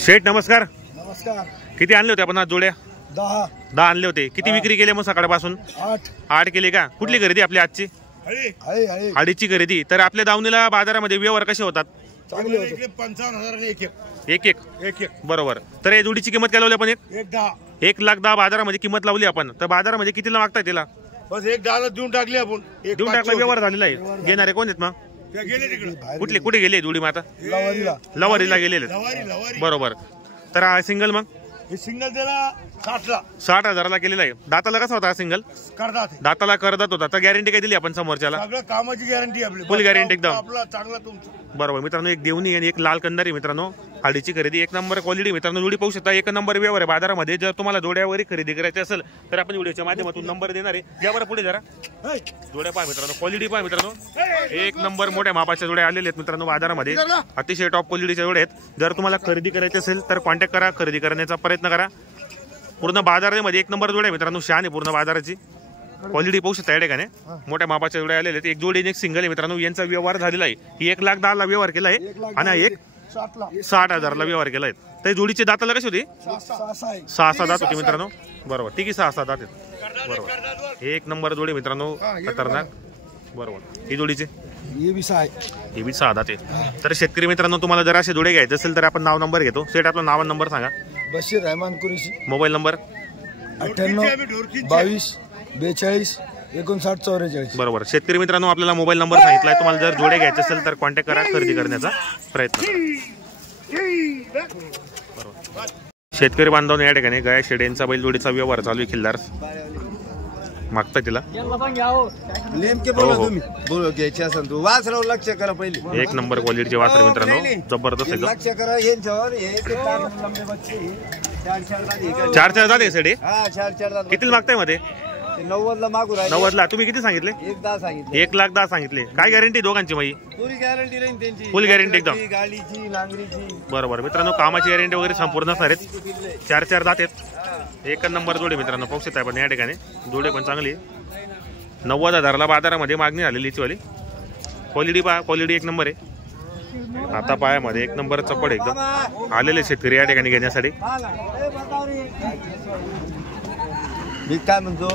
शेठ नमस्कार. नमस्कार. किती आणले होते आपण आज जोड्या? 10 आणले होते. किती विक्री केले मग सकाळपासून? 8 केले का? कुठली खरेदी आपली आजची? हळीची खरेदी. तर आपल्या दावणीला बाजारामध्ये व्यवहार कसे होतात? चांगले होते. 55,000 एक बरोबर. तर या जोडीची किंमत काय लावली आपण? 1,10,000 बाजारामध्ये किंमत लावली आपण. तर बाजारामध्ये कितीला मागताय तिला? बस 1,10,000 देऊन टाकली आपण. देऊन टाकला, व्यवहार झालेला आहे. घेणारे कोण आहेत मग? कुठले कुठे गेले जोडी? माता लवारीला गेलेले. बरोबर. तर हा सिंगल मग? सिंगल त्याला 60,000ला केलेला आहे. दाताला कसा होता सिंगल? दाताला करदात होता. तर गॅरंटी काय दिली आपण समोरच्याला? सगळं कामाची गॅरंटी आपली, फुल गॅरंटी एकदम. आपला चांगला तुमचा. बरोबर मित्रांनो, एक देवणी आणि एक लाल कंदारी मित्रांनो. हळीची खरेदी एक नंबर क्वालिटी मित्रांनो. जोडी पाहू शकता, एक नंबर व्यवहार आहे बाजारामध्ये. जर तुम्हाला जोड्यावरी खरेदी करायची असेल तर आपण व्हिडिओच्या माध्यमातून नंबर देणार आहे. यावर पुढे जरा जोड्या पहा मित्रांनो, क्वालिटी पहा मित्रांनो. एक नंबर मोठ्या मापाच्या जोड्या आलेल्या आहेत मित्रांनो बाजारामध्ये. अतिशय टॉप क्वालिटीच्या जोड्या आहेत. जर तुम्हाला खरेदी करायची असेल तर कॉन्टॅक्ट करा, खरेदी करण्याचा प्रयत्न करा. पूर्ण बाजारामध्ये एक नंबर जोड्या आहे मित्रांनो. शान आहे पूर्ण बाजाराची. क्वालिटी पाहू शकता या ठिकाणी. मोठ्या मापाच्या जोड्या आलेल्या आहेत. एक जोडी एक सिंगल आहे मित्रांनो. यांचा व्यवहार झालेला आहे. ही 1,10,000ला व्यवहार केला आहे आणि एक 60,000ला व्यवहार केला आहे. तर जोडीची दाताला कशी होती? 6 दात होती मित्रांनो. बरोबर, ठीक आहे. 6 दात आहेत. बरोबर, एक नंबर जोडी मित्रांनो, खतरनाक. बरोबर. ही जोडीची हे बी 6 दात आहे. तर शेतकरी मित्रांनो, तुम्हाला जर असे जोडे घ्यायचे असेल तर आपण नाव नंबर घेतो. सेट आपलं नाव नंबर सांगा. बशीर रहमान कुरेशी. Mobile number 98 22 42 59 44. बरोबर. शेतकरी मित्रांनो, आपल्याला मोबाईल नंबर सांगितलाय. तुम्हाला जर जोडे घ्यायचे असेल तर कॉन्टॅक्ट करा, खरेदी करण्याचा प्रयत्न करा. बरोबर. शेतकरी बांधवांनी या ठिकाणी गाय शेड्यांचा बैल जोडीचा व्यवहार चालू आहे. खिल्लार मागता तिला घ्यायचे असेल तू वासरावर लक्ष करा पहिले. एक नंबर क्वालिटीचे वासर मित्रांनो, जबरदस्त एकदम. लक्ष करा यांच्यावर. 4 जाते सेडे. 4 किती मागताय मध्ये? 90ला मागू राहिले. 90ला. तुम्ही किती सांगितले? 1,10 सांगितले. 1,10,000 सांगितले. काय गॅरंटी दोघांची माई? पुरी गॅरंटी राहील त्यांची. फुल गॅरंटी एकदम. गाडीची नांगरीची. बरोबर मित्रांनो, कामाची गॅरंटी वगैरे संपूर्ण असणार आहेत. 4 दात आहेत. एक नंबर जोडे मित्रांनो, पाहू शकता आपण या ठिकाणी. जोडे पण चांगली. 90,000ला बाजारामध्ये मागणी झालेली वाली. क्वालिटी पहा, क्वालिटी एक नंबर आहे. आता पायामध्ये एक नंबर चपड एकदम. आलेले शेतकरी या ठिकाणी घेण्यासाठी. मी काय म्हणतो,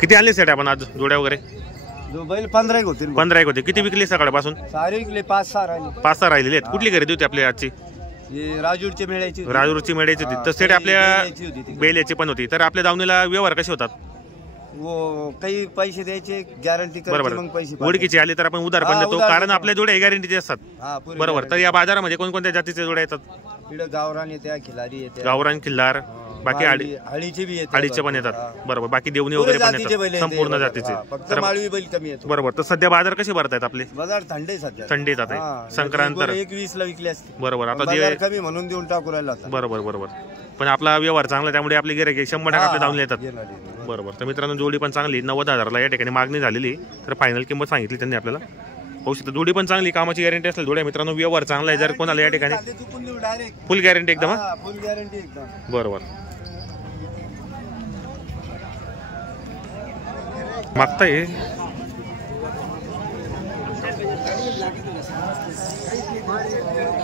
किती आणले सेट आपण आज जोड्या वगैरे? बैल 15 होते. 15 होते. किती विकली सकाळपासून? सारे विकले. 5-6 राहिले. 5-6 राहिलेले आहेत. कुठली खरेदी होती आपली आजची? राजूरची मेळ्याची. राजूरची मेळ्याची होती. तर सेट आपल्या बेल्याची पण होती. तर आपल्या दावणीला व्यवहार कसे होतात? काही पैसे द्यायचे, गॅरंटी. बरोबर. ओळखीचे आले तर आपण उधार पण देतो, कारण आपल्या जोड्या गॅरंटीचे असतात. बरोबर. तर या बाजारामध्ये कोणकोणत्या जातीच्या जोड्या येतात? गावरान येते, खिलारी येते. गावरान, खिल्लार, बाकी हळीचे बी येतात. हळीचे पण येतात. बरोबर. बाकी देवणी वगैरे पण येतात, संपूर्ण जातीचे. बरोबर. तर सध्या बाजार कसे भरतायत आपले? बाजार थंडी सध्या. थंडीत आहे. संक्रांत 21ला विकले असते. बरोबर. आता कमी म्हणून देऊन टाकू राहिला. बरोबर. पण आपला व्यवहार चांगला, त्यामुळे आपले गिऱ्हाईक 100% आपले दावून येतात. बरोबर. तर मित्रांनो, जोडी पण चांगली. 90,000ला या ठिकाणी मागणी झालेली. तर फायनल किंमत सांगितली त्यांनी आपल्याला. पाहू शकता जोडी पण चांगली, कामाची गॅरंटी असेल जोड्या मित्रांनो. व्यवहार चांगला आहे. जर कोणाला या ठिकाणी फुल गॅरंटी एकदम. फुल गॅरंटी एकदम. बरोबर. मागताय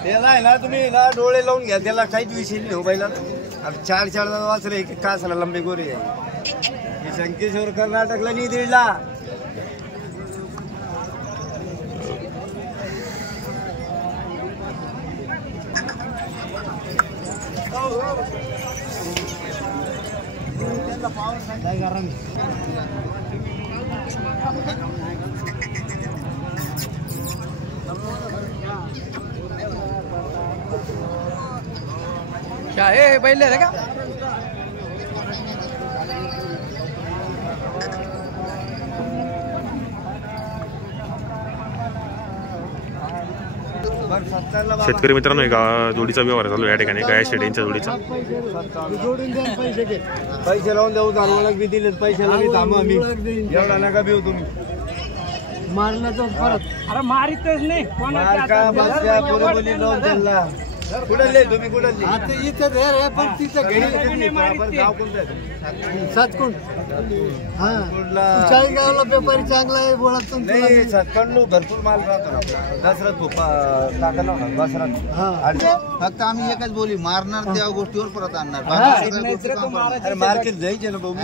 त्याला आहे ना, तुम्ही ना डोळे लावून घ्या. त्याला काहीच विषय नाही. बैला 4 वाचले. का असला लंबे गोरे आहे. शंकेश्वर कर्नाटकला नाही दिला. क्या है पहले है का? शेतकरी मित्रांनो, जोडीचा व्यवहार चालू या ठिकाणी. गाय शेड्यांच्या जोडीचा. पैसे लावून देऊ. दारवाला बी दिले. पैशाला बी थांबा. मी एवढा नका बिऊ तुम्ही. मारला तर परत. अरे मारितच नाही. मार का बस. कुठले तुम्ही कुठले आता इथं घर आहे पण तिथं घरी आपण गाव कोणतं आहे? सातकुंड हा कुठला? चाळीसगावला व्यापारी चांगला आहे बोळात नाही सत्कांड भरपूर माल राहतो ना आपला. दसऱ्यात टाकला ना दसऱ्यात. हा आणि फक्त आम्ही एकच बोली मारणार त्या गोष्टीवर परत आणणार हा. बाकी सगळ्या गोष्टी काम करणार. अरे मार्केट जायचे ना भाऊ.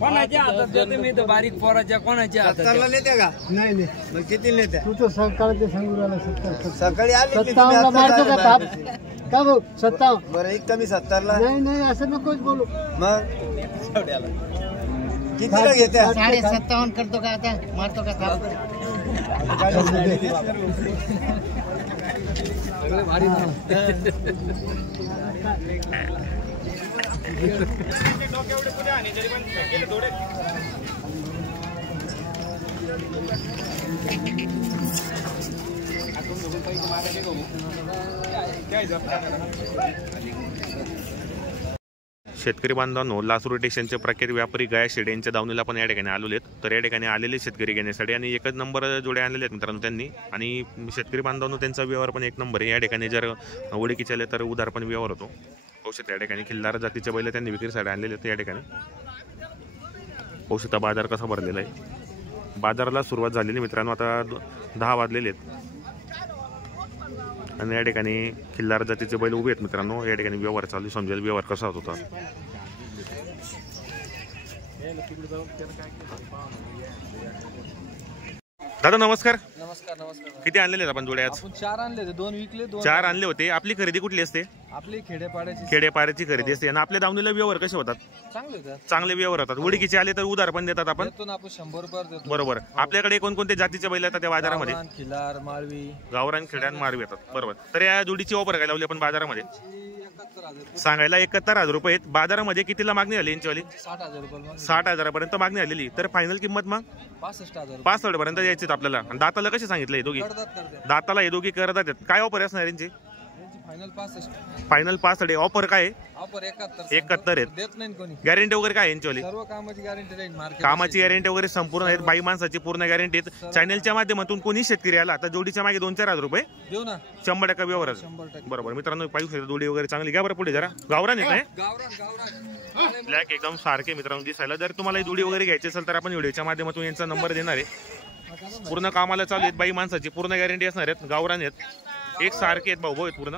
कोणाच्या हातात देतो मी तर बारीक पोराच्या कोणाच्या हातात सत्तरला नेत्या का? नाही नाही मग किती नेत्या? तू तर सकाळचे सांगू राहिला 70 सकाळी आले की तुम्ही 57 आता मारतो का काय ताप बाहेर? का भाऊ 57 बरं एक कमी 70ला. नाही नाही असं नकोच बोलू मग कितीला घेत्या? 57 करतो का आता मारतो का ताप शेतकरी बांधवांनो, लासूर स्टेशनचे प्रख्यात व्यापारी गाया शेडे यांच्या दावणीला पण या ठिकाणी आलेले आहेत. तर या ठिकाणी आलेले शेतकरी घेण्यासाठी आणि एकच नंबर जोड्या आणलेले आहेत मित्रांनो त्यांनी. आणि शेतकरी बांधवांनो त्यांचा व्यवहार पण एक नंबर आहे. या ठिकाणी जर ओळखीचे आले तर उधार पण व्यवहार होतो. औषध या ठिकाणी खिल्लार जातीचे बैल त्यांनी विक्रीसाठी आणलेले आहेत. या ठिकाणी औषधा बाजार कसा भरलेला आहे. बाजाराला सुरुवात झालेली मित्रांनो, आता 10 वाजलेले आहेत आणि या ठिकाणी खिल्लार जातीचे बैल उभे आहेत मित्रांनो. या ठिकाणी व्यवहार चालू समजेल व्यवहार कसा होता. दादा नमस्कार. नमस्कार नमस्कार किती आणलेले आहेत आपण जोड्या आज? आपण 4 आणले होते 2 विकले 2 4 आणले होते. आपली खरेदी कुठली असते? आपली खेडेपाड्याची खेडेपाड्याची खरेदी असते. आणि आपल्या दावणीला व्यवहार कसे होतात? चांगले होते चांगले व्यवहार होतात. उडीकीचे आले तर उधार पण देतात आपण. देतो ना आपण 100 रुपये देतो बरोबर. आपल्याकडे कोणकोणते जातीचे बैल येतात त्या बाजारामध्ये? गावरान, खिलार माळवी गावरान खेड्यान मारवी येतात. बरोबर. तर या जोडीची ऑफर काय लावली आपण बाजारामध्ये? 71,000 सांगायला 71,000 रुपये आहेत. बाजारामध्ये कितीला मागणी झाली यांचीवाली? 60,000 रुपये 60,000पर्यंत मागणी आलेली. तर फायनल किंमत मग 65,000 65 पर्यंत यायची आपल्याला. आणि दाताला कसे सांगितले हे दोघी? करतात दाताला हे दोघी करतात आहेत. काय ऑफर असणार यांची? त्यांची फायनल 65 फायनल 65. ऑफर काय आहे? ऑफर 71 71 आहेत. देत नाही कोणी. गॅरंटी वगैरे काय आहे यांचीवाली? सर्व कामाची गॅरंटी राहील मार्केट कामाची गॅरंटी वगैरे संपूर्ण आहेत. बाई माणसाची पूर्ण गॅरंटी आहेत. चॅनलच्या माध्यमातून कोणी शेतकरी आला तर जोडीच्या मागे 2-4 हजार रुपये देऊ ना 100% व्यवहार. 100%. बरोबर. मित्रांनो पाहिजे जोडी वगैरे चांगली घ्या बरं. पुढे जरा गावरान आहे काय? गावरान गावरान ब्लॅक एकदम सारखे मित्रांनो दिसायला. जर तुम्हाला ही जोडी वगैरे घ्यायची असेल तर आपण व्हिडिओच्या माध्यमातून यांचा नंबर देणार आहे. पूर्ण कामाला चालू आहेत. बाई माणसाची पूर्ण गॅरंटी असणार आहेत. गावरान आहेत. एक सारखे आहेत. भाऊ आहेत पूर्ण.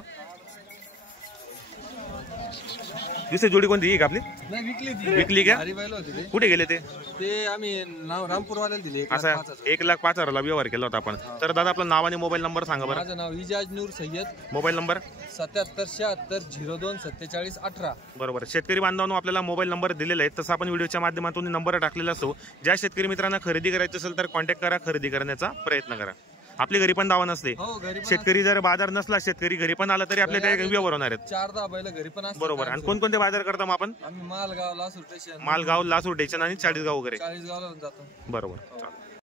दुसरी जोडी कोणती ही का आपली? नाही विकली ती विकली का? हरिबाईला होती ते. कुठे गेले ते? ते आम्ही नाव रामपूरवाल्याला दिले 1,05,000. असा 1,05,000ला व्यवहार केला होता आपण. तर दादा आपलं नाव आणि मोबाईल नंबर सांगा बरं. माझं नाव इजाज नूर सय्यद मोबाईल नंबर 7776024718. बरोबर. शेतकरी बांधवांनो आपल्याला मोबाईल नंबर दिलेला आहे. तसं आपण व्हिडिओच्या माध्यमातून नंबर टाकलेला असतो. ज्या शेतकरी मित्रांना खरेदी करायची असेल तर कॉन्टॅक्ट करा. खरेदी करण्याचा प्रयत्न करा. आपली घरी पण दावा नसते. हो घरी पण शेतकरी जर बाजार नसला शेतकरी घरी पण आला तरी आपल्या त्या व्यवहार होणार आहेत. 4-10 बैल घरी पण असतात. बरोबर. आणि कोणकोणते बाजार करता मग आपण? आम्ही मालगाव लासूर स्टेशन मालगाव, लासूर स्टेशन आणि चाळीसगाव वगैरे. 40 गावला जातो. बरोबर. चालेल.